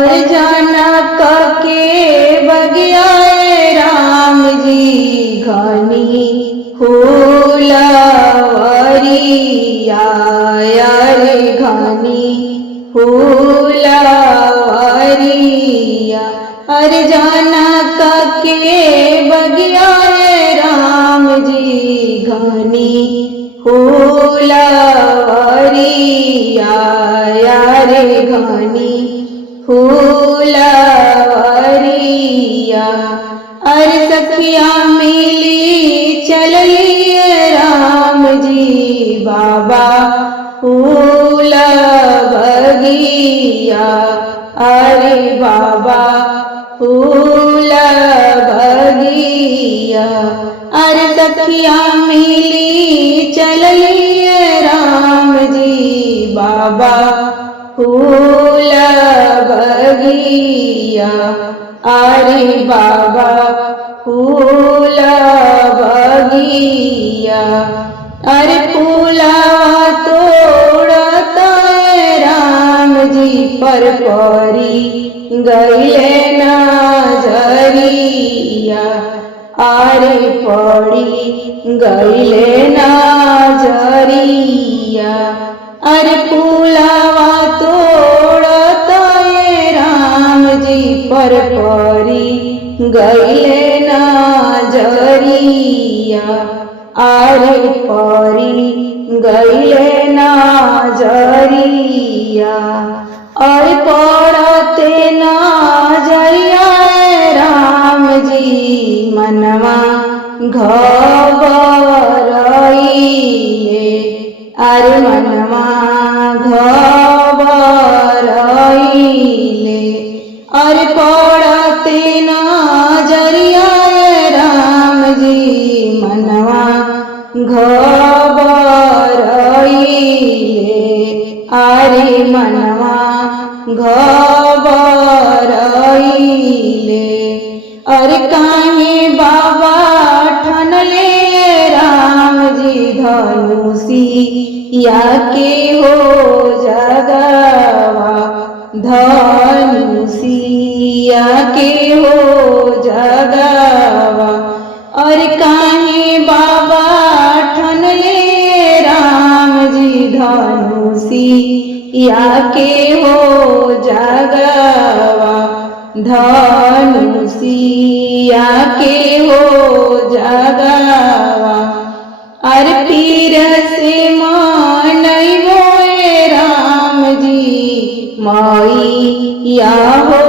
और जनक के बगियाए राम जी घनी फूलवरिया रे घनी फूलवरिया। अरे जनक के बगियाए राम जी घनी फूलवरिया रे घनी फूलवरिया। अरे सखिया मिली चल लिए राम जी बाबा फूल बगिया। अरे बाबा फूल बगिया। अरे सखिया मिली चल लिए राम जी बाबा फूल बगिया। अरे बाबा फूल बगिया। अरे फूलवा तोड़ता राम जी पर परी गईले नजरिया। अरे पड़ी गईले नजरिया। अरे फूलवा तोड़ता राम जी पर परी गईले नजरिया। अरे परी गईले नजरिया। अरे पड़ते नजरिया राम जी मनवा घबराइले। अरे मनवा घबराइले। अरे पड़ते नजरिया राम जी मनवा घबराइले। अरे मनवा घबराइले। अरे काहे बाबा ठनले राम जी धनुषिया के हो जगवा। धनुषिया के हो जगवा। अरे काहे बाबा ठनले राम जी धनुषिया के हो जगवा। धनुषिया के हो जगवा। अरे पीर से मनैबो राम जी मैया हो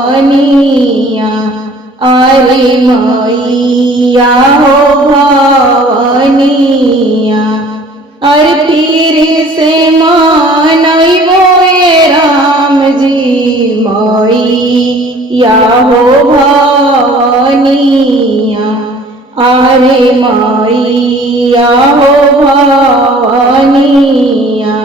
भवनिया। अरे मैया हो भवनिया। अरे पीर से मनैबो राम जी मैया हो भवनिया। अरे मैया हो भवनिया।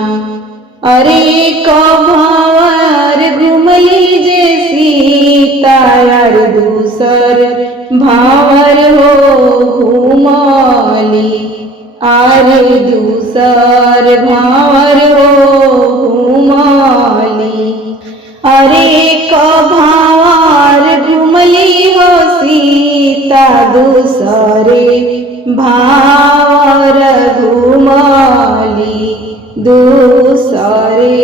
अरे कभवर घुमली जे सीता यार दूसर भावर हो घुमली। अरे दूसर भावर हो घुमली। अरे कभावर घुमली हो सीता दूसरे भावर घुमली। दूसरे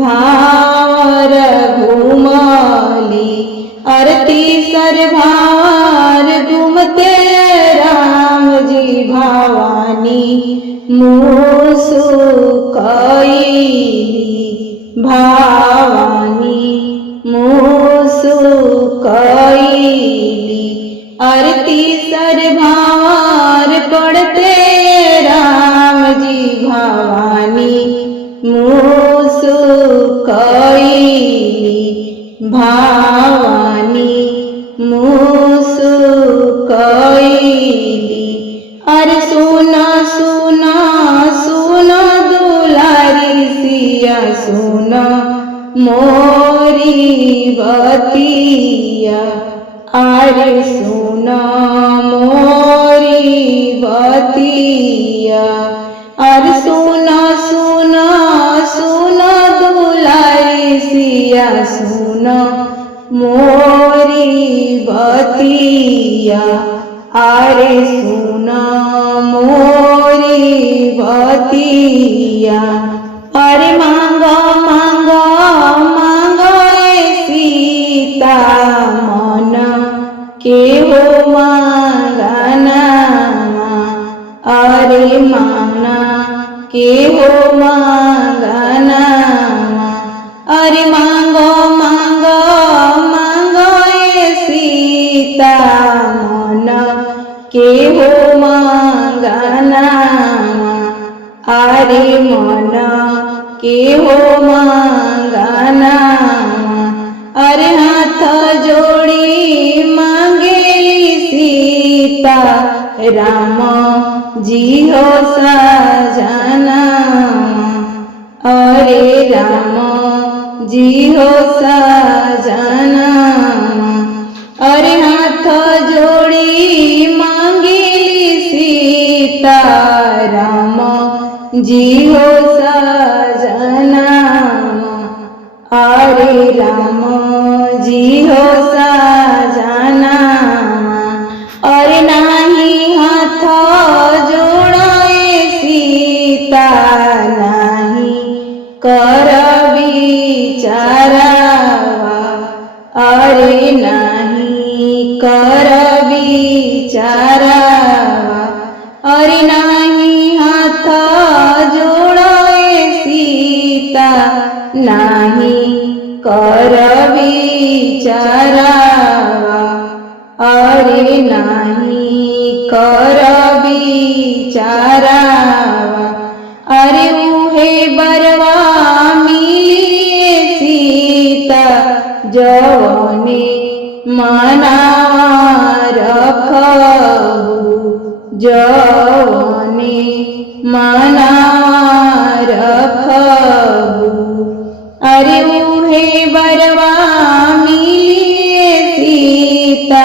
भावर घुमली। अरे तीसर भावर घूमते राम जी भवानी मुस्कुराइली। भवानी मुस्कुराइली। अरे तीसर भावर पढ़ते राम जी भवानी मुस्कुराइली। भवानी मुस्कुराइली। अरे सुना सुना सुना दुलारी सिया सुना मोरी बतिया। अरे सुना मोरी बतिया। अरे सुना सुना सुना दुलारी सिया सुन मोरी बतिया, अरे सुन मोरी बतिया। अरे मांगो मांगो मांगो सीता मन के हो मांगना, अरे मांगना के हो मांगना। अरे मांगो मांगो मांगो सीता मन के हो मांगना, अरे मन के हो मांगना। अरे हाथ जोड़ी मांगेली सीता राम जी हो सजना, अरे राम जी हो सजना। अरे हाथ जोड़ी मांगेली सीता राम जी हो सजना, अरे राम जी हो सजना। अरे नाही हाथ जोड़े सीता नाही कर विचारावा, अरे नाही कर विचारावा। अरे नाही हाथ जोड़े सीता नाही कर विचारावा, अरे नाही कर विचारावा। अरे उहे बरवा मिलिए सीता जवने मनावा रखबू, जवने मनावा रखबू। अरे उहे बरवा मिलिए सीता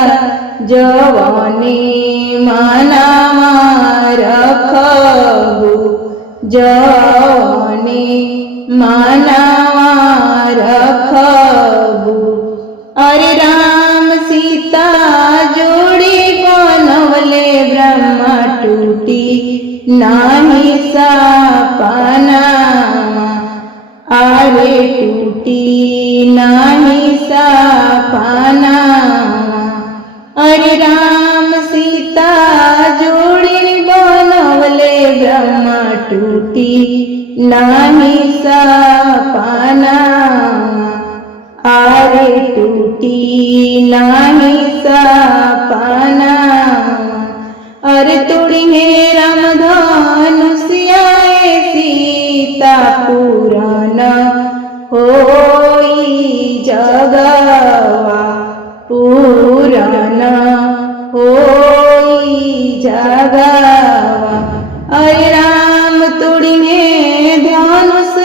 जवने मनावा रखबू, जवने मनावा रखबू। अरे राम सीता जोड़ी बनवले ब्रह्मा टूटी नाही सपना, अरे टूटी नाही सपना। अरे राम सीता जोड़ी बनवले ब्रह्मा टूटी नाही सपना, अरे टूटी नाही सपना। अरे तोड़ी हे राम धनुषिया सीता पूरन होई जगवा, पूरन होई जगवा। अरे राम तोड़ी हे धनुष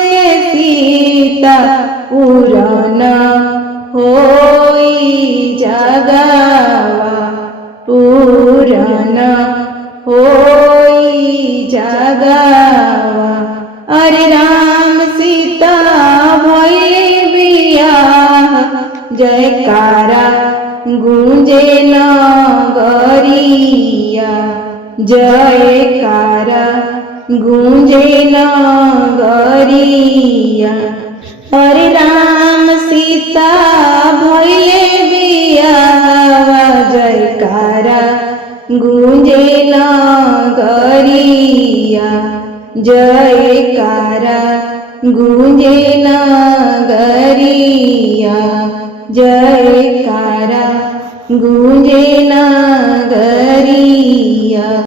सीता पूरन होई जगवा, पूरन होई जगवा। अरे राम सीता भइले बियाह जयकारा गूंजे नगरिया, जयकारा गूंजे नगरिया। अरे राम सीता भइले बियाह जयकारा गूंजे नगरिया, जयकारा गूंजे नगरिया, जयकारा गूंजे नगरिया।